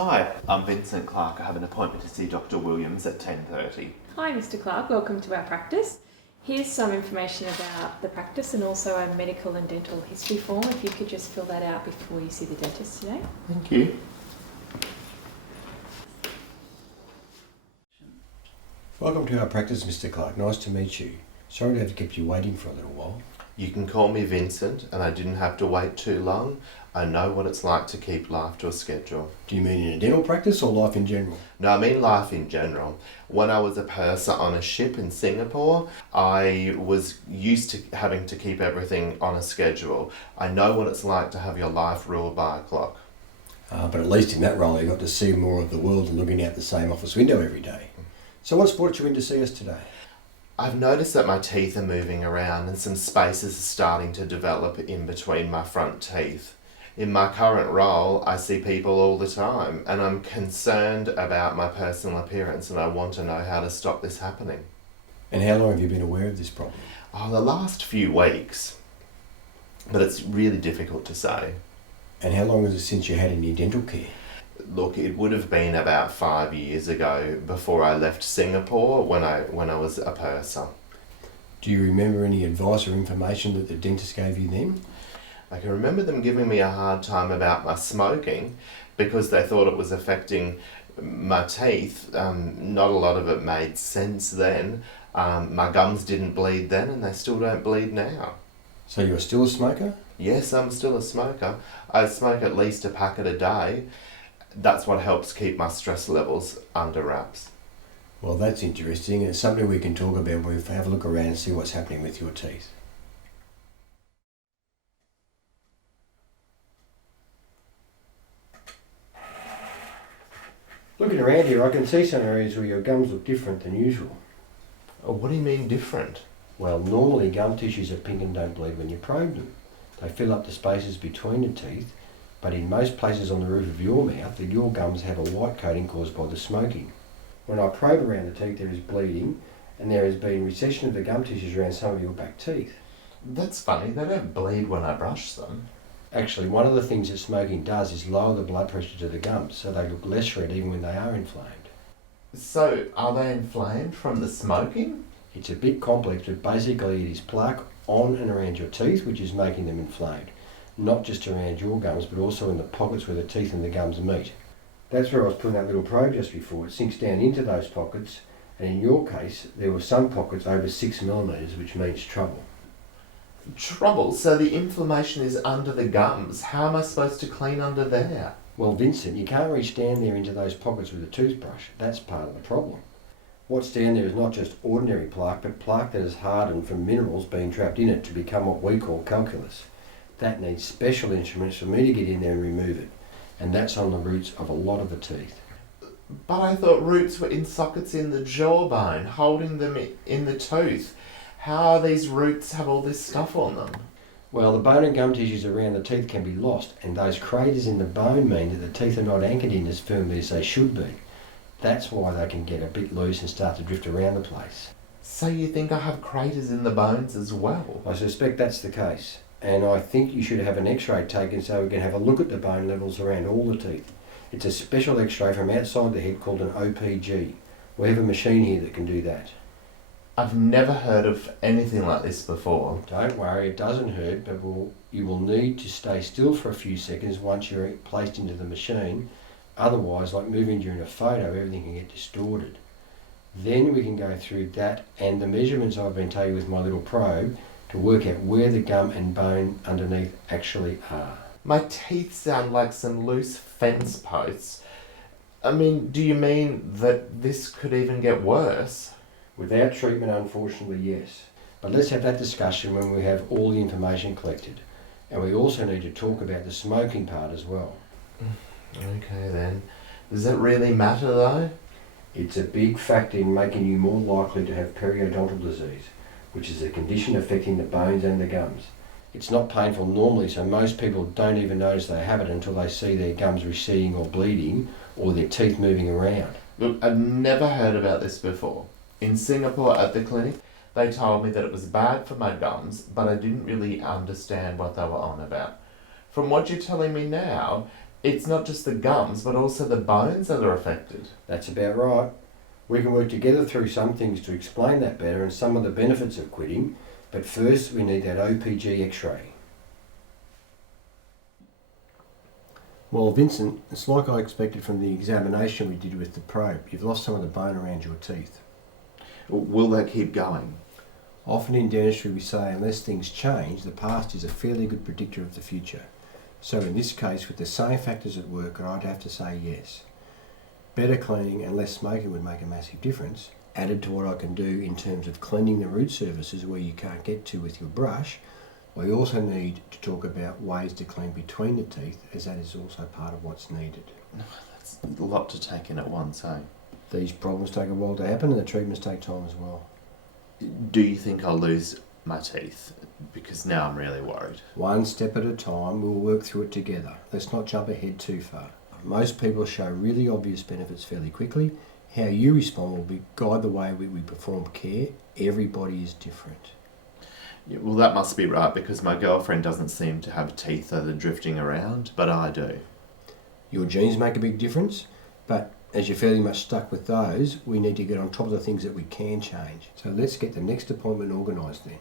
Hi, I'm Vincent Clark. I have an appointment to see Dr. Williams at 10:30. Hi Mr. Clark, welcome to our practice. Here's some information about the practice and also a medical and dental history form. If you could just fill that out before you see the dentist today. Thank you. Welcome to our practice, Mr. Clark. Nice to meet you. Sorry to have kept you waiting for a little while. You can call me Vincent, and I didn't have to wait too long. I know what it's like to keep life to a schedule. Do you mean in a dental practice or life in general? No, I mean life in general. When I was a purser on a ship in Singapore, I was used to having to keep everything on a schedule. I know what it's like to have your life ruled by a clock. But at least in that role you got to see more of the world than looking out the same office window every day. So what's brought you in to see us today? I've noticed that my teeth are moving around and some spaces are starting to develop in between my front teeth. In my current role, I see people all the time and I'm concerned about my personal appearance and I want to know how to stop this happening. And how long have you been aware of this problem? Oh, the last few weeks, but it's really difficult to say. And how long is it since you had any dental care? Look, it would have been about 5 years ago before I left Singapore when I was a purser. Do you remember any advice or information that the dentist gave you then? I can remember them giving me a hard time about my smoking because they thought it was affecting my teeth. Not a lot of it made sense then. My gums didn't bleed then and they still don't bleed now. So you're still a smoker? Yes, I'm still a smoker. I smoke at least a packet a day. That's what helps keep my stress levels under wraps. Well, that's interesting. It's something we can talk about when we have a look around and see what's happening with your teeth. Looking around here, I can see some areas where your gums look different than usual. Oh, what do you mean different? Well, normally gum tissues are pink and don't bleed when you probe them. They fill up the spaces between the teeth, but in most places on the roof of your mouth, your gums have a white coating caused by the smoking. When I probe around the teeth, there is bleeding, and there has been recession of the gum tissues around some of your back teeth. That's funny, they don't bleed when I brush them. Actually, one of the things that smoking does is lower the blood pressure to the gums, so they look less red even when they are inflamed. So, are they inflamed from the smoking? It's a bit complex, but basically it is plaque on and around your teeth which is making them inflamed. Not just around your gums, but also in the pockets where the teeth and the gums meet. That's where I was putting that little probe just before. It sinks down into those pockets, and in your case, there were some pockets over 6 millimetres, which means trouble. Trouble? So the inflammation is under the gums. How am I supposed to clean under there? Well, Vincent, you can't reach down there into those pockets with a toothbrush. That's part of the problem. What's down there is not just ordinary plaque, but plaque that has hardened from minerals being trapped in it to become what we call calculus. That needs special instruments for me to get in there and remove it. And that's on the roots of a lot of the teeth. But I thought roots were in sockets in the jawbone, holding them in the tooth. How are these roots have all this stuff on them? Well, the bone and gum tissues around the teeth can be lost, and those craters in the bone mean that the teeth are not anchored in as firmly as they should be. That's why they can get a bit loose and start to drift around the place. So you think I have craters in the bones as well? I suspect that's the case, and I think you should have an x-ray taken so we can have a look at the bone levels around all the teeth. It's a special x-ray from outside the head called an OPG. We have a machine here that can do that. I've never heard of anything like this before. Don't worry, it doesn't hurt, but you will need to stay still for a few seconds once you're placed into the machine. Otherwise, like moving during a photo, everything can get distorted. Then we can go through that and the measurements I've been taking with my little probe to work out where the gum and bone underneath actually are. My teeth sound like some loose fence posts. I mean, do you mean that this could even get worse? Without treatment, unfortunately, yes. But let's have that discussion when we have all the information collected. And we also need to talk about the smoking part as well. Okay then. Does it really matter though? It's a big factor in making you more likely to have periodontal disease, which is a condition affecting the bones and the gums. It's not painful normally, so most people don't even notice they have it until they see their gums receding or bleeding or their teeth moving around. Look, I've never heard about this before. In Singapore at the clinic, they told me that it was bad for my gums, but I didn't really understand what they were on about. From what you're telling me now, It's not just the gums, but also the bones that are affected. That's about right. We can work together through some things to explain that better and some of the benefits of quitting, but first we need that OPG x-ray. Well, Vincent, it's like I expected from the examination we did with the probe. You've lost some of the bone around your teeth. Will that keep going? Often in dentistry we say unless things change, the past is a fairly good predictor of the future. So in this case, with the same factors at work, I'd have to say yes. Better cleaning and less smoking would make a massive difference. Added to what I can do in terms of cleaning the root surfaces where you can't get to with your brush, we also need to talk about ways to clean between the teeth, as that is also part of what's needed. That's a lot to take in at once, eh? These problems take a while to happen and the treatments take time as well. Do you think I'll lose my teeth? Because now I'm really worried. One step at a time, we'll work through it together. Let's not jump ahead too far. Most people show really obvious benefits fairly quickly. How you respond will guide the way we perform care. Everybody is different. Yeah, well, that must be right, because my girlfriend doesn't seem to have teeth that are drifting around, but I do. Your genes make a big difference, but as you're fairly much stuck with those, we need to get on top of the things that we can change. So let's get the next appointment organised then.